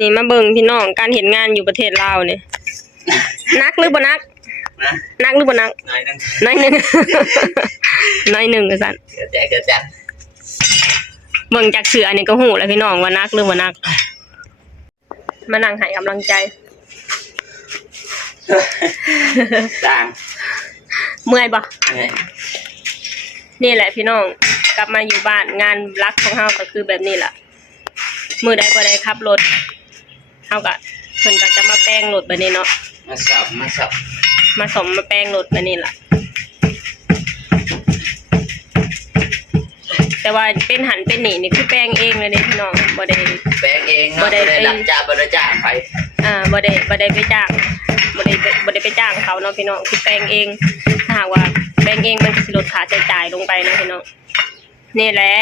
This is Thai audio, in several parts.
นี่มาเบิ่งพี่น้องการเห็นงานอยู่ประเทศลาวนี่นักหรือบ่นักนักหรือบ่นักน้อยหนึ่งน้อยหนึ่งสั่นแจกเบิ่งจากเสือนี่ก็ฮู้แล้วพี่น้องว่านักหรือบ่นักมานั่งให้กำลังใจต่างเมื่อยบ่นี่แหละพี่น้องกลับมาอยู่บ้านงานรักของเฮาก็คือแบบนี้ล่ะมื้อใดบ่ได้ขับรถเฮาก็เพิ่นก็จะมาแปลงรถแบบนี้เนาะมาสอบมาสมมาแปลงรถแบบนี้ล่ะแต่ว่าเป็นหันเป็นนี่คือแปลงเองเลยนี่พี่น้องบ่ได้แปลงเองบ่ได้รับจ้างบ่ได้จ้างไปบ่ได้ไปจ้างบ่ได้ไปจ้างเขาเนาะพี่น้องคือแปลงเองถ้าหากว่าแปลงเองมันก็สิลดค่าใช้จ่ายลงไปนะพี่น้องนี่แหละ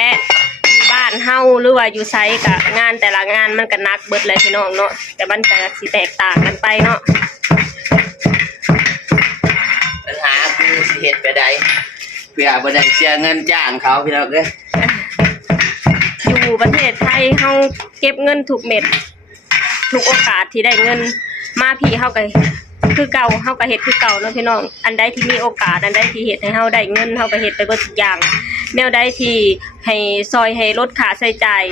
อยู่บ้านเฮาหรือว่าอยู่ไสก็งานแต่ละงานมันก็หนักเบิดเลยพี่น้องเนาะแต่มันก็สิแตกต่างกันไปเนาะปัญหาคือสิเฮ็ดไปได้เพื่อบ่ได้เสียเงินจ้างเขาพี่น้องเอ้ยอยู่ประเทศไทยเฮาเก็บเงินทุกเม็ดทุกโอกาสที่ได้เงินมาพี่เฮาก็คือเก่าเฮาก็เฮ็ดคือเก่าเนาะพี่น้องอันใดที่มีโอกาสอันใดที่เฮ็ดให้เฮาได้เงินเฮาก็เฮ็ดไปเบิดทุกอย่างแนวใดที่ให้ซอยให้ลดค่าใช้จ่าย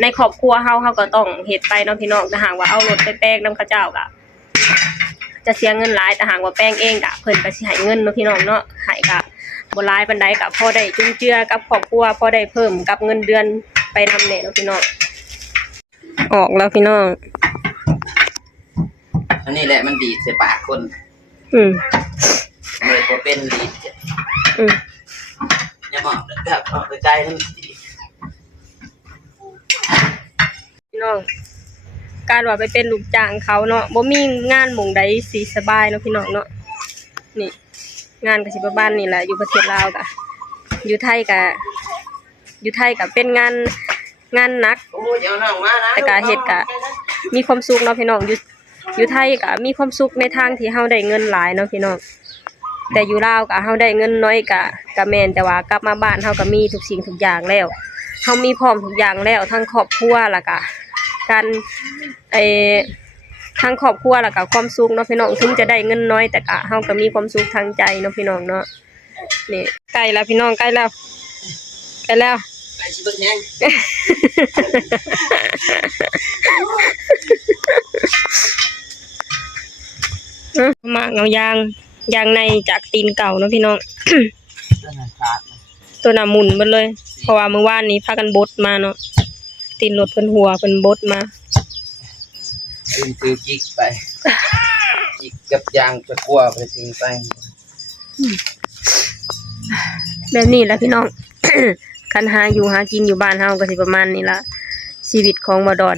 ในครอบครัวเฮาก็ต้องเฮ็ดไปเนาะพี่น้องถ้าหากว่าเอารถไปแป้งนำเขาเจ้าก็จะเสียเงินหลายแต่หากว่าแป้งเองก็เพิ่นก็สิให้เงินเนาะพี่น้องเนาะให้ก็บ่หลายปานใดก็พอได้จุนเจือกับครอบครัวพอได้เพิ่มกับเงินเดือนไปนำแน่เนาะพี่น้องออกแล้วพี่น้องอันนี้แหละมันดีดใส่ปากคนเลยบ่เป็นดีดอย่าบอกแบบออกใจนั่นพี่น้องการว่าไปเป็นลูกจ้างเขาเนาะบ่มีงานหม่องใดสิสบายเนาะพี่น้องเนาะนี่งานก็สิประมาณนี้แหละอยู่ประเทศลาวก็อยู่ไทยก็เป็นงานหนักแต่ก็เฮ็ดก็มีความสุขเนาะพี่น้องอยู่ไทยก็มีความสุขในทางที่เฮาได้เงินหลายเนาะพี่น้องแต่อยู่ลาวก็เฮาได้เงินน้อยก็แม่นแต่ว่ากลับมาบ้านเฮาก็มีทุกสิ่งทุกอย่างแล้วเฮามีพร้อมทุกอย่างแล้วทั้งครอบครัวแล้วก็การทั้งครอบครัวแล้วก็ความสุขเนาะพี่น้องถึงจะได้เงินน้อยแต่ก็เฮาก็มีความสุขทางใจเนาะพี่น้องเนาะนี่ใกล้แล้วพี่น้องใกล้แล้วไปสิเบิ่งแฮงมาเอายางในจากตีนเก่าเนาะพี่น้องตัวน่ะหมุนหมดเลยเพราะว่าเมื่อวานนี้พากันบดมาเนาะตีนรถเพิ่นหัวเพิ่นบดมาคือจิกไปจิกกับยางจะกลัวไปจริงไปแบบนี้แหละพี่น้อง คันหาอยู่หากินอยู่บ้านเฮาก็สิประมาณนี้ละชีวิตของบ่ดอน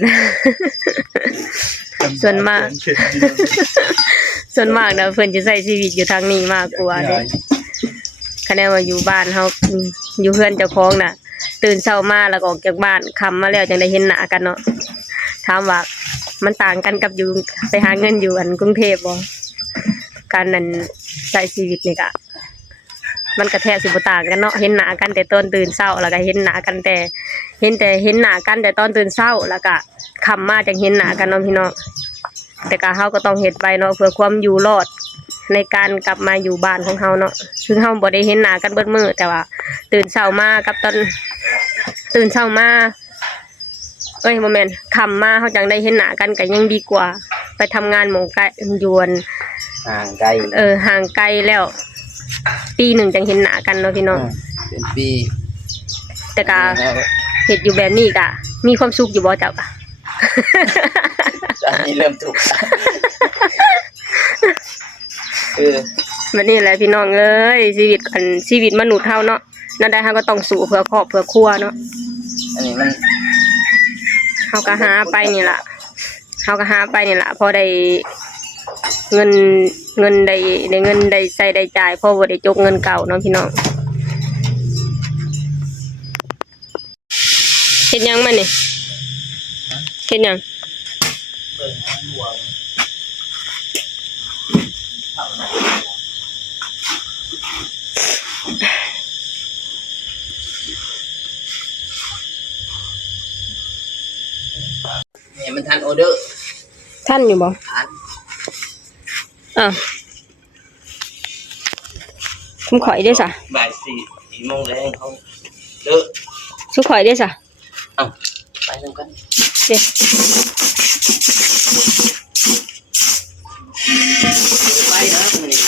ส่วนมากนะเพิ่นจะใช้ชีวิตอยู่ทางนี้มากกว่าเด้คะแนนว่าอยู่บ้านเฮาอยู่เฮือนเจ้าของน่ะตื่นเช้ามาแล้วก็ออกจากบ้านค่ำมาแล้วจังได้เห็นหน้ากันเนาะถามว่ามันต่างกันกับอยู่ไปหาเงินอยู่อันกรุงเทพบ่การนั้นใช้ชีวิตนี่ก็มันก็แทบสิบ่ต่างกันเนาะเห็นหน้ากันแต่ตอนตื่นเช้าแล้วก็เห็นหน้ากันแต่เห็นหน้ากันแต่ตอนตื่นเช้าแล้วก็ค่ำมาจังเห็นหน้ากันเนาะพี่น้องแต่ก็เฮาก็ต้องเฮ็ดไปเนาะเพื่อความอยู่รอดในการกลับมาอยู่บ้านของเฮาเนาะถึงเฮาบ่ได้เห็นหน้ากันเบิดมื้อแต่ว่าตื่นเช้ามากับตอนตื่นเช้ามาบ่แม่นค่ำมาเฮาจังได้เห็นหน้ากันก็ยังดีกว่าไปทำงานหม่องไกลยวนห่างไกลห่างไกลแล้วปีหนึ่งจังเห็นหน้ากันเนาะพี่น้องเป็นปีแต่ก็เฮ็ดอยู่แบบนี้ก็มีความสุขอยู่บ่เจ้าก็ตอนนี้เริ่มทุกข์แบบนี้แหละพี่น้องเอ้ยชีวิตมนุษย์เฮาเนาะนั่นได้เฮาก็ต้องสู้เพื่อครอบเพื่อครัวเนาะอันนี้มันเฮาก็หาไปนี่ล่ะพอได้เงินได้เงินได้ใช้ได้จ่ายพอบ่ได้จกเงินเก่าเนาะพี่น้องเฮ็ดหยังมานี่เฮ็ดหยังเนี่ยมันท ทันออเดอร์ ท่านอยู่บ่ ทัน อ่ะชุมข่อยได้ซะ บ่าย4 โมงแล้วเขาเด้อ ชุมข่อยได้ซะ เอ้าไปนำกัน เด้ ไปนะมันนี่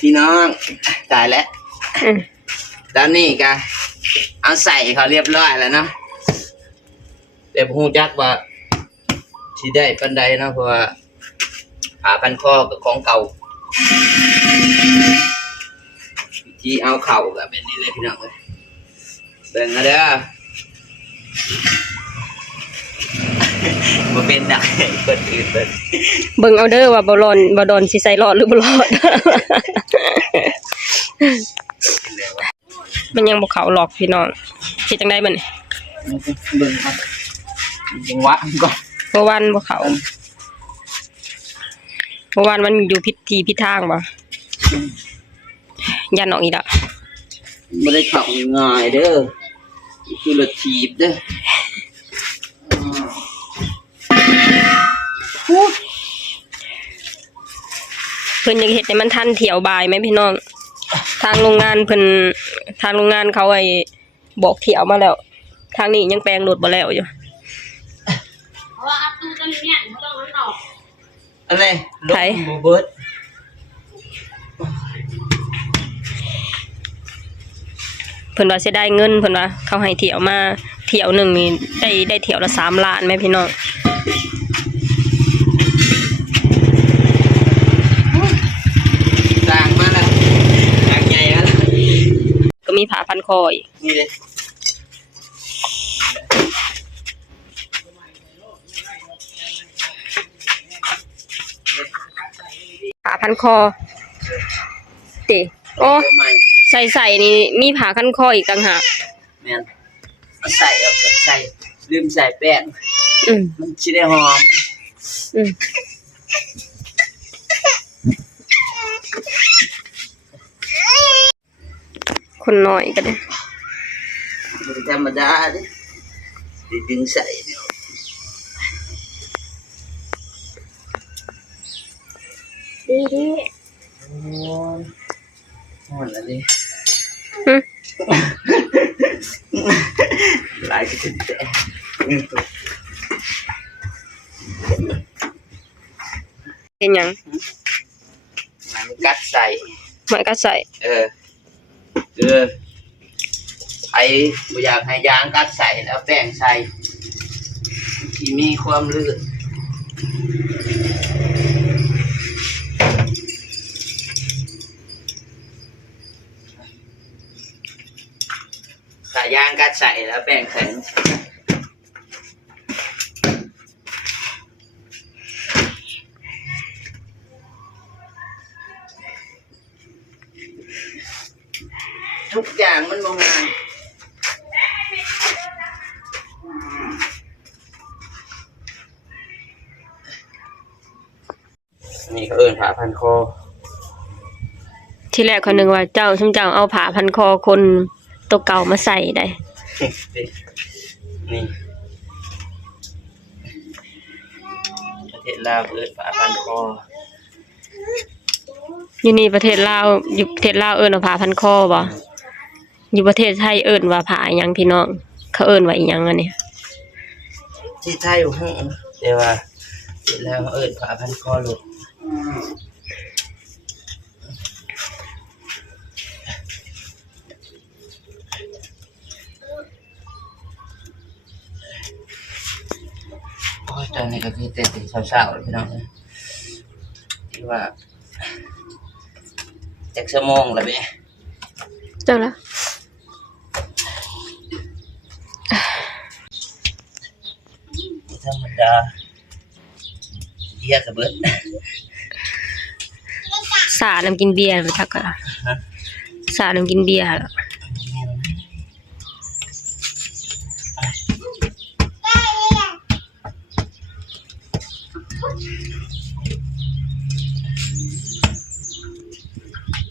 พี่น้องตายแล้ว อืม ตอนนี้ก็เอาใส่เขาเรียบร้อยแล้วเนาะแต่พูดจักว่าที่ได้ปันใดเนาะเพราะว่าผ่าพันคอกับของเก่าที่เอาเข่ากับเป็นนี่เลยพี่น้องเลยเบิ่งนะเด้อมาเป็นได้เปิดอื่นเปิด เบิ่งเอาเด้อว่าบ่โดนสิใส่รอดหรือบ่รอด มันยังบ่เข้าหรอกพี่น้องเฮ็ดจังได๋บัดนี้ เบิ่งครับยังวะก่อน บ่วันบ่เข้าบ่วันมันอยู่ผิดที่ผิดทางบ่ยันออกอีกแล้ว ไม่ได้ขับง่ายเด้อคือรถถีบเด้อ เพิ่นอยากเฮ็ดให้มันทันเที่ยวบ่ายไหมพี่น้องทางโรงงานเพิ่นทางโรงงานเขาไอ้บอกเที่ยวมาแล้วทางนี้ยังแปลงรถบ่แล้วอยู่ เพราะว่าอัพตู้ตัวนี้เนี่ยเขาต้องมันออก อะไรรถโมเบิร์ต เพิ่นว่าสิได้เงินเพิ่นว่าเขาให้เที่ยวมาเที่ยวหนึงนี่ได้เที่ยวละ3 ล้านแม่พี่น้อง ต่างมาแล้วต่างใหญ่มาแล้ว ก็มีผ้าพันคออีก นี่เลย ผ้าพันคอติโอ้ ตัวใหม่ ใส่นี่มีผ้าพันคออีกต่างหาก แมนใส่เอาใส่ลืมใส่แป้ง อืม มันชิได้หอม อืมคนน้อยก็ได้ มันธรรมดาดิดึงใส่เนี่ย ดี โอ้ยหมดแล้วดิ หึ หลายก็ถึงแต่ เป็นหยัง มันกัดใส่ มันก็ใส่ ไอ้บ่อยากให้ยางกัดใส่แล้วแป้งใส่ที่มีความลื่นถ้ายางกัดใส่แล้วแป้งใส่ทุกอย่างมันบ่ง่ายนี่เขาเอิ้นผ้าพันคอ ที่แรกคนนึงว่าเจ้าซุมเจ้าเอาผ้าพันคอคนตัวเก่ามาใส่ได้ นี่ประเทศลาวเอิ้นผ้าพันคอ อยู่นี่ประเทศลาวอยู่ประเทศลาวเอิ้นว่าผ้าพันคอบ่อยู่ประเทศไทยเอิ้นว่าผ้าหยังพี่น้องเขาเอิ้นว่าอีหยังอันนี้ ที่ไทยอยู่ห้องแต่ว่าเสร็จแล้วเอิ้นผ้าพันคอลูกโอ้ยตอนนี้ก็คือเต้นเศร้าๆเลยพี่น้องที่ว่าจักชั่วโมงแล้วแม่ เจ้าละ ธรรมดาเฮียกระเบิด สาน้ำกินเบียร์ไปทักก็สาน้ำกินเบียร์แล้ว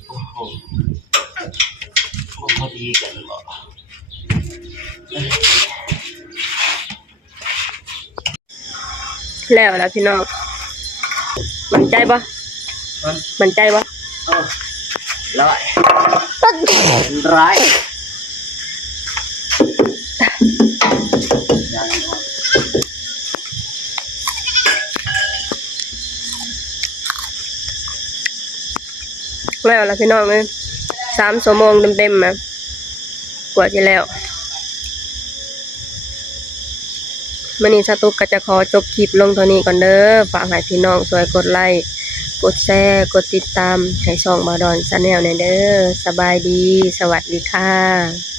โอ้โหพอดีกันบ่ แล้วพี่น้องมั่นใจบ่ มัน มั่นใจบ่ ร้อยเป็นร้อยยัง แล้วพี่น้องเอ้ย3 ชั่วโมงเต็มๆมากว่าสิแล้วมื้อนี้สตุกก็จะขอจบคลิปลงเท่านี้ก่อนเด้อฝากให้พี่น้องช่วยกดไลค์กดแชร์กดติดตามให้ช่องบาดอนชาแนลแน่เด้อสบายดีสวัสดีค่ะ